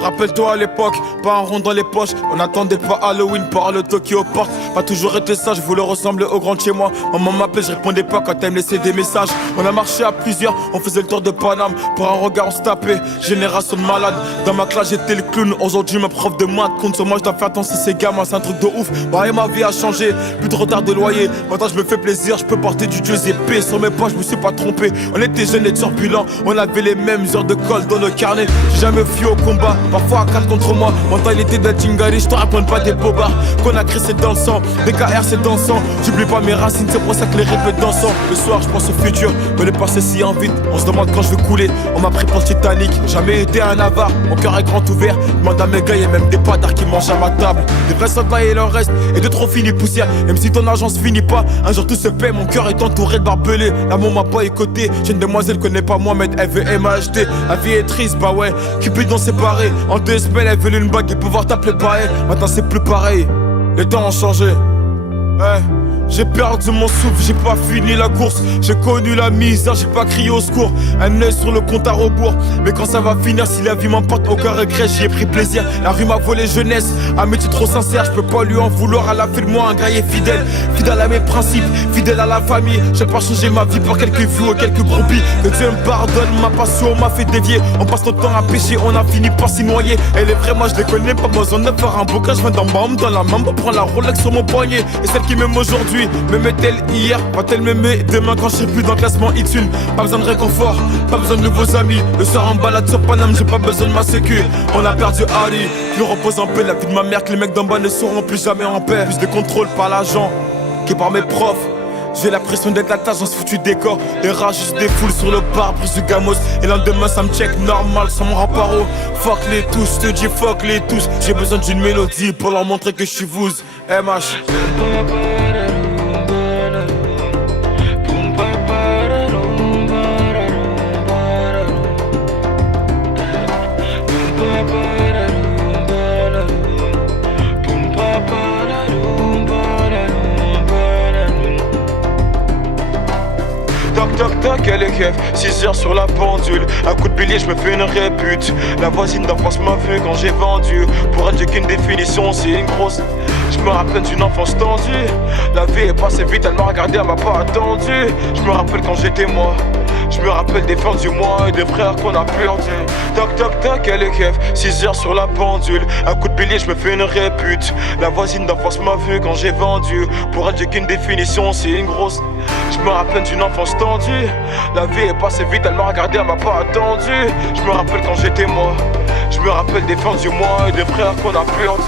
Rappelle-toi à l'époque, pas un rond dans les poches. On n'attendait pas Halloween par le Tokyo Park. Pas toujours été ça, je voulais ressembler au grand de chez moi. Maman m'appelait, je répondais pas quand elle me laissait des messages. On a marché à plusieurs, on faisait le tour de Paname. Pour un regard on se tapait, génération de malades. Dans ma classe j'étais le clown, aujourd'hui ma prof de maths compte sur moi, je dois faire attention ces gamins, c'est un truc de ouf. Bah et ma vie a changé, plus de retard de loyer. Maintenant je me fais plaisir, je peux porter du Giuseppe. Sur mes poches je me suis pas trompé, on était jeunes et turbulents. On avait les mêmes heures de colle dans le carnet. J'ai jamais fui au combat, parfois à 4 contre moi. Mon temps il était de Jingari, je te raconte pas des bobards. Qu'on a créé c'est dans le sang, DKR c'est dansant. J'oublie pas mes racines, c'est pour ça que les répètes dansant. Le soir je pense au futur, mais le passé si en vite. On se demande quand je vais couler, on m'a pris pour le Titanic. Jamais été un avare, mon cœur est grand ouvert. Demande à mes gars, y'a même des patards qui mangent à ma table. Des vrais soldats il en reste, et de trop finis poussière. Même si ton argent se finit pas, un jour tout se paie. Mon cœur est entouré de barbelés, l'amour m'a pas écouté. J'ai une demoiselle connaît pas moi, mais elle veut MHD. La vie est triste, bah ouais, Cupidon séparé. En 2 semaines elle veut une bague et pouvoir t'appeler pareil. Maintenant c'est plus pareil, les temps ont changé. J'ai perdu mon souffle, j'ai pas fini la course. J'ai connu la misère, j'ai pas crié au secours. Un œil sur le compte à rebours. Mais quand ça va finir, si la vie m'emporte, aucun regret, j'y ai pris plaisir. La rue m'a volé jeunesse, un métier trop sincère. Je peux pas lui en vouloir, elle a fait de moi un guerrier fidèle. Fidèle à mes principes, fidèle à la famille. J'ai pas changé ma vie pour quelques vues ou quelques brebis. Que Dieu me pardonne, ma passion m'a fait dévier. On passe notre temps à pêcher, on a fini par s'y noyer. Elle est vraie, moi je les connais, pas besoin de faire un bouquin. Je viens d'en bas, dans la main pour prendre la Rolex sur mon poignet. Et celle qui m'aime aujourd'hui m'aimait-elle hier, va-t-elle m'aimer demain quand je serai plus dans le classement X1? Pas besoin de réconfort, pas besoin de nouveaux amis. Le soir en balade sur Paname, j'ai pas besoin de ma sécu. On a perdu Ali, qui repose en paix. La vie de ma mère, que les mecs d'en bas ne seront plus jamais en paix. Plus de contrôle par l'agent que par mes profs. J'ai la pression d'être la tâche dans ce foutu décor. Les rats juste des foules sur le pare brise du gamos. Et lendemain ça me check normal sans mon remparo. Fuck les tous, je te dis fuck les tous. J'ai besoin d'une mélodie pour leur montrer que je suis vous. MH. Toc toc toc, elle est keuf, 6 heures sur la pendule. Un coup de billet, je me fais une répute. La voisine d'enfance m'a vu quand j'ai vendu. Pour elle, j'ai qu'une définition, c'est une grosse. Je me rappelle d'une enfance tendue. La vie est passée vite, elle m'a regardé, elle m'a pas attendu. Je me rappelle quand j'étais moi. Je me rappelle des fins du mois et des frères qu'on a perdu. Toc toc toc, elle est keuf, 6 heures sur la pendule. Un coup de billet, je me fais une répute. La voisine d'enfance m'a vu quand j'ai vendu. Pour elle, j'ai qu'une définition, c'est une grosse. Je me rappelle d'une enfance tendue. La vie est passée vite, elle m'a regardé, elle m'a pas attendu. Je me rappelle quand j'étais moi. Je me rappelle des fins du mois et des frères qu'on a perdu.